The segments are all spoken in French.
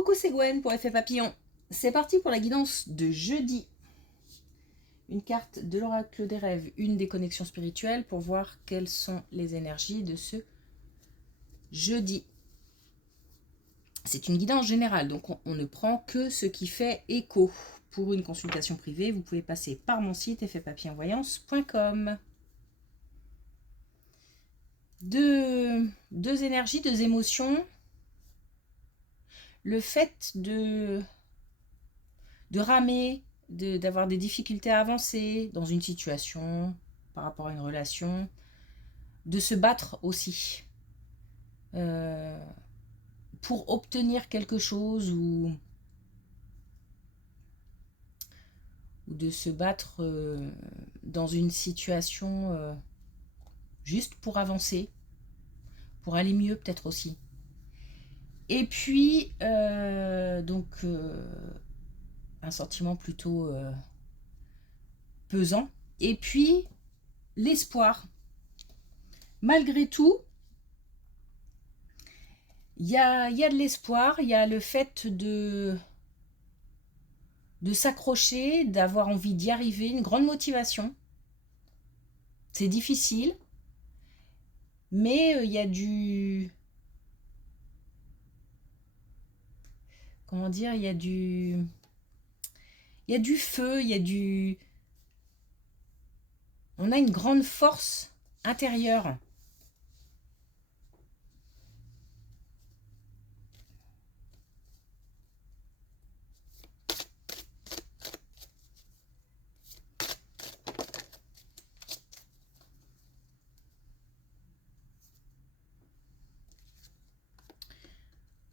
Coucou, c'est Gwen pour Effet Papillon. C'est parti pour la guidance de jeudi. Une carte de l'oracle des rêves, une des connexions spirituelles pour voir quelles sont les énergies de ce jeudi. C'est une guidance générale, donc on ne prend que ce qui fait écho. Pour une consultation privée, vous pouvez passer par mon site effetpapillonvoyance.com. Deux énergies, deux émotions. Le fait de ramer, d'avoir des difficultés à avancer dans une situation, par rapport à une relation, de se battre aussi pour obtenir quelque chose ou de se battre dans une situation juste pour avancer, pour aller mieux peut-être aussi. Et puis, un sentiment plutôt pesant. Et puis, l'espoir. Malgré tout, il y a de l'espoir, il y a le fait de s'accrocher, d'avoir envie d'y arriver, une grande motivation. C'est difficile, mais il y a du... Comment dire, il y a du feu, il y a du... On a une grande force intérieure.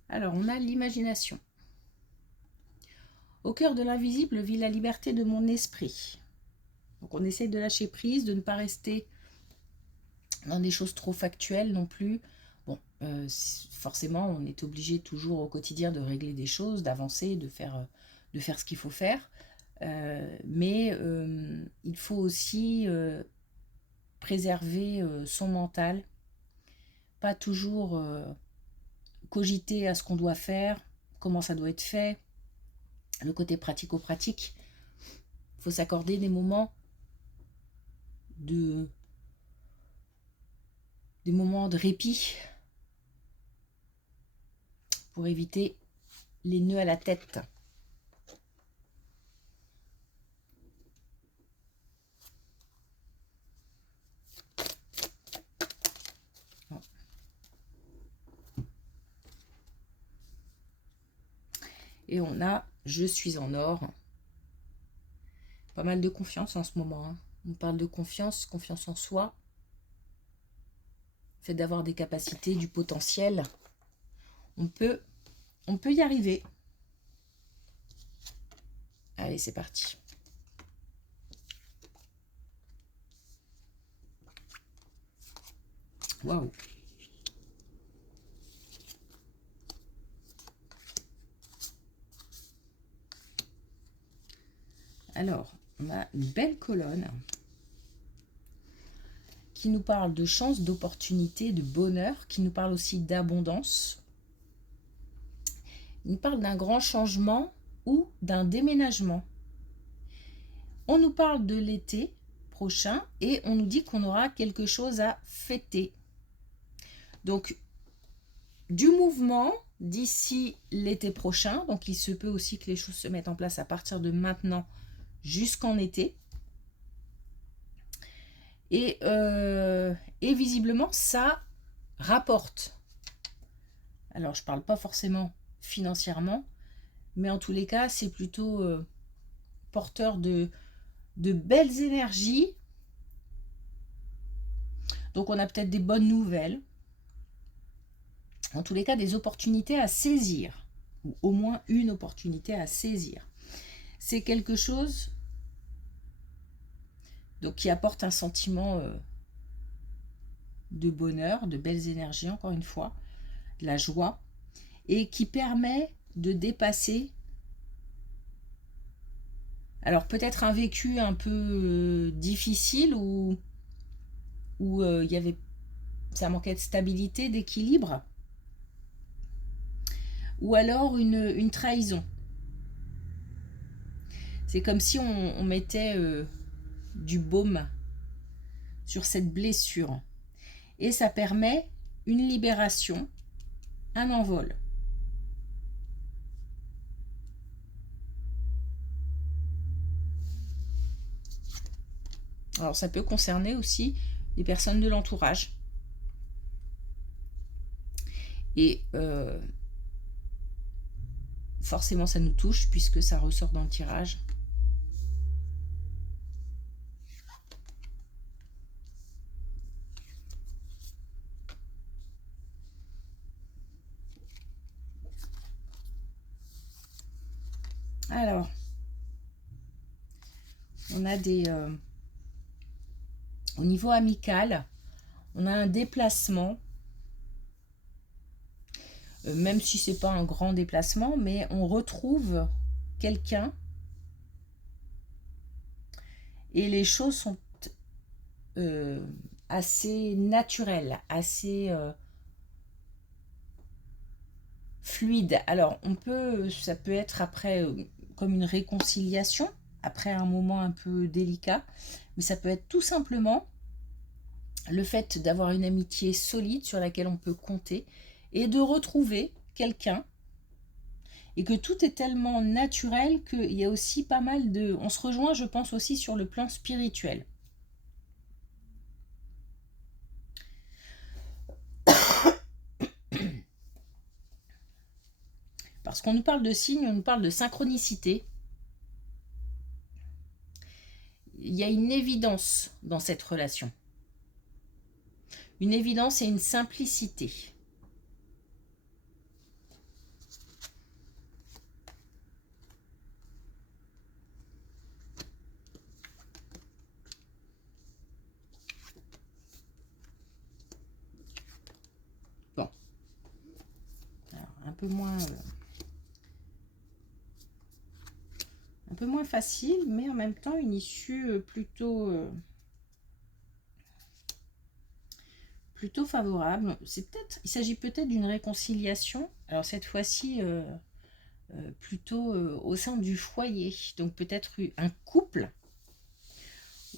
Alors, on a l'imagination. Au cœur de l'invisible vit la liberté de mon esprit. Donc on essaye de lâcher prise, de ne pas rester dans des choses trop factuelles non plus. Bon, forcément, on est obligé toujours au quotidien de régler des choses, d'avancer, de faire ce qu'il faut faire. Mais il faut aussi préserver son mental, pas toujours cogiter à ce qu'on doit faire, comment ça doit être fait, le côté pratico-pratique. Il faut s'accorder des moments des moments de répit pour éviter les nœuds à la tête. Et on a « Je suis en or ». Pas mal de confiance en ce moment. Hein. On parle de confiance, confiance en soi. Fait d'avoir des capacités, du potentiel. On peut y arriver. Allez, c'est parti. Waouh. Alors, on a une belle colonne qui nous parle de chance, d'opportunité, de bonheur, qui nous parle aussi d'abondance. Il nous parle d'un grand changement ou d'un déménagement. On nous parle de l'été prochain et on nous dit qu'on aura quelque chose à fêter. Donc, du mouvement d'ici l'été prochain. Donc, il se peut aussi que les choses se mettent en place à partir de maintenant jusqu'en été. Et visiblement, ça rapporte. Alors, je ne parle pas forcément financièrement, mais en tous les cas, c'est plutôt porteur de belles énergies. Donc, on a peut-être des bonnes nouvelles. En tous les cas, des opportunités à saisir, ou au moins une opportunité à saisir. C'est quelque chose donc, qui apporte un sentiment de bonheur, de belles énergies, encore une fois, de la joie, et qui permet de dépasser, alors peut-être un vécu un peu difficile, où il y avait, ça manquait de stabilité, d'équilibre. ou alors une trahison. C'est comme si on mettait du baume sur cette blessure. Et ça permet une libération, un envol. Alors ça peut concerner aussi les personnes de l'entourage. Et forcément ça nous touche puisque ça ressort dans le tirage. Alors, on a au niveau amical, on a un déplacement, même si c'est pas un grand déplacement, mais on retrouve quelqu'un et les choses sont assez naturelles, assez fluides. Alors, ça peut être après comme une réconciliation, après un moment un peu délicat, mais ça peut être tout simplement le fait d'avoir une amitié solide sur laquelle on peut compter et de retrouver quelqu'un et que tout est tellement naturel qu'il y a aussi pas mal de... On se rejoint, je pense, aussi sur le plan spirituel. Parce qu'on nous parle de signes, on nous parle de synchronicité. Il y a une évidence dans cette relation. Une évidence et une simplicité. Bon. Alors, un peu moins facile, mais en même temps une issue plutôt favorable. Il s'agit peut-être d'une réconciliation. Alors cette fois-ci plutôt au sein du foyer, donc peut-être un couple,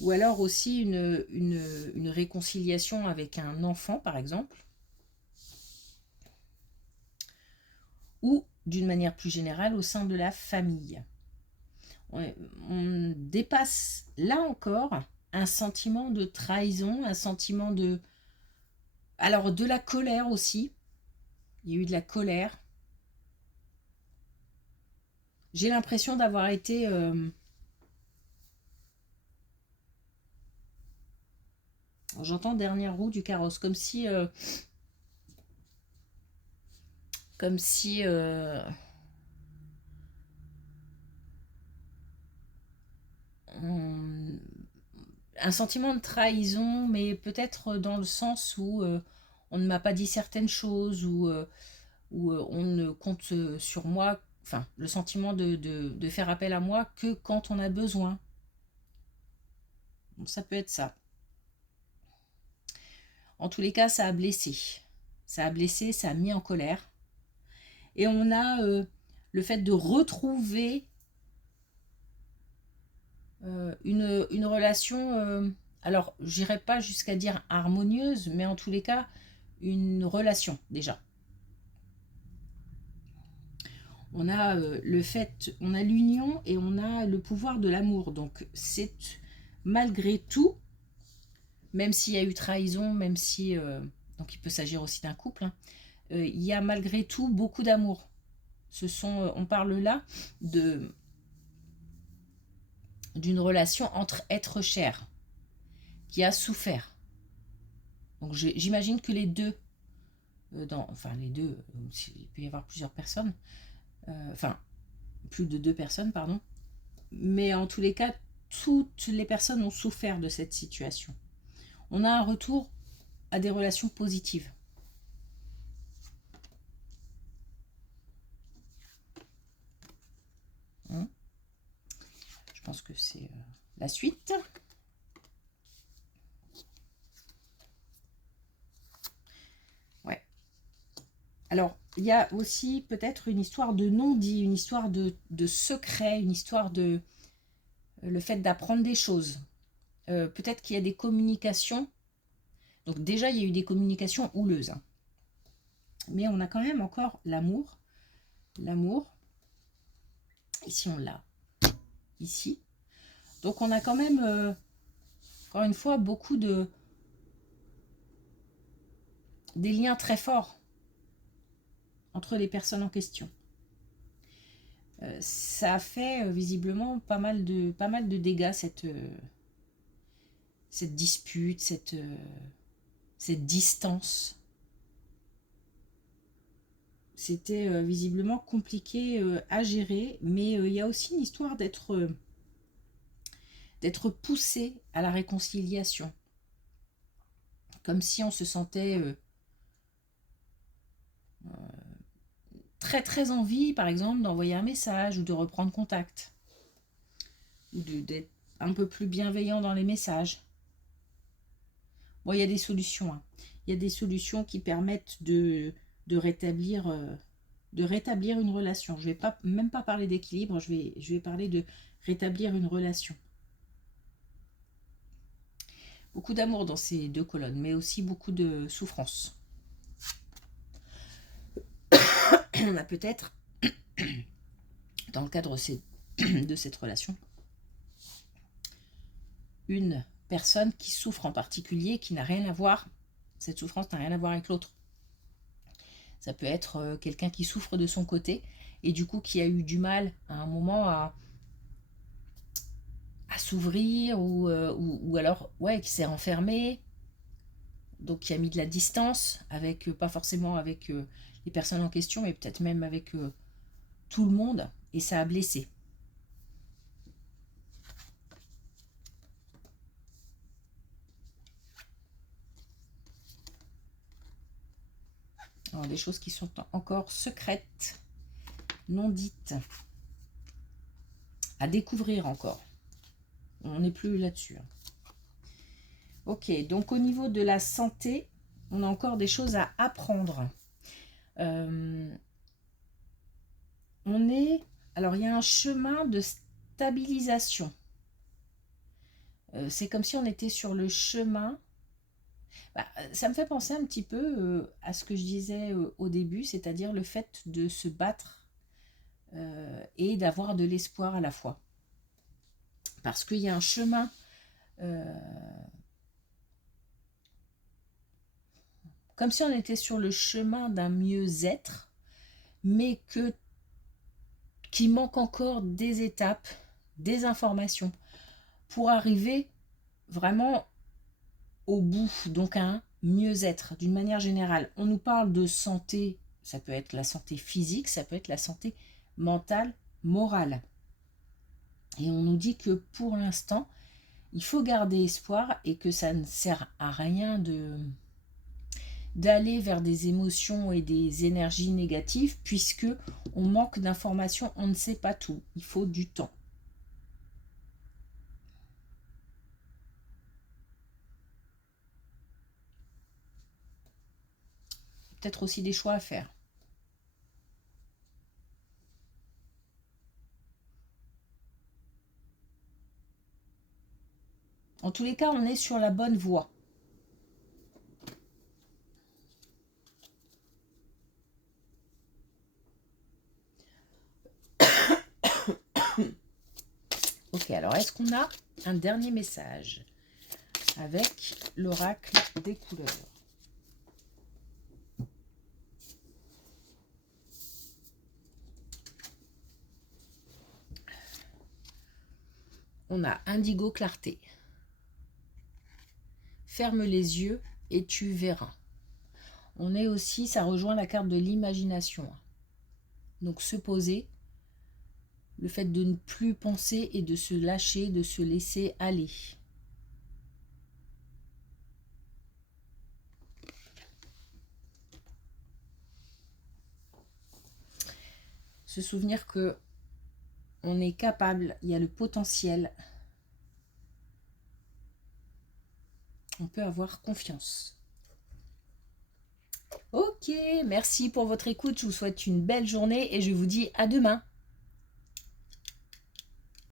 ou alors aussi une réconciliation avec un enfant par exemple, ou d'une manière plus générale au sein de la famille. On dépasse là encore un sentiment de trahison, un sentiment de... Alors de la colère aussi, il y a eu de la colère. J'ai l'impression d'avoir été... J'entends dernière roue du carrosse, comme si... un sentiment de trahison, mais peut-être dans le sens où on ne m'a pas dit certaines choses, où on ne compte sur moi, enfin, le sentiment de faire appel à moi que quand on a besoin. Donc, ça peut être ça. En tous les cas, ça a blessé. Ça a blessé, ça a mis en colère. Et on a le fait de retrouver une relation, alors j'irai pas jusqu'à dire harmonieuse, mais en tous les cas, une relation déjà. On a le fait, on a l'union et on a le pouvoir de l'amour. Donc c'est malgré tout, même s'il y a eu trahison, même si... donc il peut s'agir aussi d'un couple, hein, il y a malgré tout beaucoup d'amour. On parle là d'une relation entre êtres chers qui a souffert. Donc j'imagine que les deux, les deux, il peut y avoir plusieurs personnes, plus de 2 personnes, pardon, mais en tous les cas, toutes les personnes ont souffert de cette situation. On a un retour à des relations positives. Je pense que c'est la suite. Ouais. Alors, il y a aussi peut-être une histoire de non-dit, une histoire de secret, une histoire de le fait d'apprendre des choses. Peut-être qu'il y a des communications. Donc déjà, il y a eu des communications houleuses. Hein. Mais on a quand même encore l'amour. L'amour. Ici, on l'a. Ici. Donc on a quand même, encore une fois, beaucoup des liens très forts entre les personnes en question. Ça a fait visiblement pas mal de dégâts, cette dispute, cette distance. C'était visiblement compliqué à gérer, mais il y a aussi une histoire d'être poussé à la réconciliation. Comme si on se sentait très très envie, par exemple, d'envoyer un message ou de reprendre contact. Ou d'être un peu plus bienveillant dans les messages. Bon, il y a des solutions. Hein. Il y a des solutions qui permettent de rétablir une relation. Je ne vais même pas parler d'équilibre, je vais parler de rétablir une relation. Beaucoup d'amour dans ces deux colonnes, mais aussi beaucoup de souffrance. On a peut-être, dans le cadre de cette relation, une personne qui souffre en particulier, qui n'a rien à voir, cette souffrance n'a rien à voir avec l'autre. Ça peut être quelqu'un qui souffre de son côté et du coup qui a eu du mal à un moment à s'ouvrir ou alors ouais, qui s'est enfermé, donc qui a mis de la distance avec, pas forcément avec les personnes en question, mais peut-être même avec tout le monde, et ça a blessé. Alors, des choses qui sont encore secrètes, non dites, à découvrir encore. On n'est plus là-dessus. Ok, donc au niveau de la santé, on a encore des choses à apprendre. Alors il y a un chemin de stabilisation. C'est comme si on était sur le chemin. Ça me fait penser un petit peu à ce que je disais au début, c'est-à-dire le fait de se battre et d'avoir de l'espoir à la fois. Parce qu'il y a un chemin comme si on était sur le chemin d'un mieux-être, mais qu'il manque encore des étapes, des informations, pour arriver vraiment au bout, donc à un mieux-être d'une manière générale. On nous parle de santé, ça peut être la santé physique, ça peut être la santé mentale, morale. Et on nous dit que pour l'instant, il faut garder espoir et que ça ne sert à rien d'aller vers des émotions et des énergies négatives puisque on manque d'informations, on ne sait pas tout, il faut du temps. Peut-être aussi des choix à faire. En tous les cas, on est sur la bonne voie. Ok, alors est-ce qu'on a un dernier message avec l'oracle des couleurs? On a indigo clarté. Ferme les yeux et tu verras. On est aussi, ça rejoint la carte de l'imagination. Donc se poser, le fait de ne plus penser et de se lâcher, de se laisser aller. Se souvenir que on est capable, il y a le potentiel. On peut avoir confiance. Ok, Ok, merci pour votre écoute, je vous souhaite une belle journée et je vous dis à demain.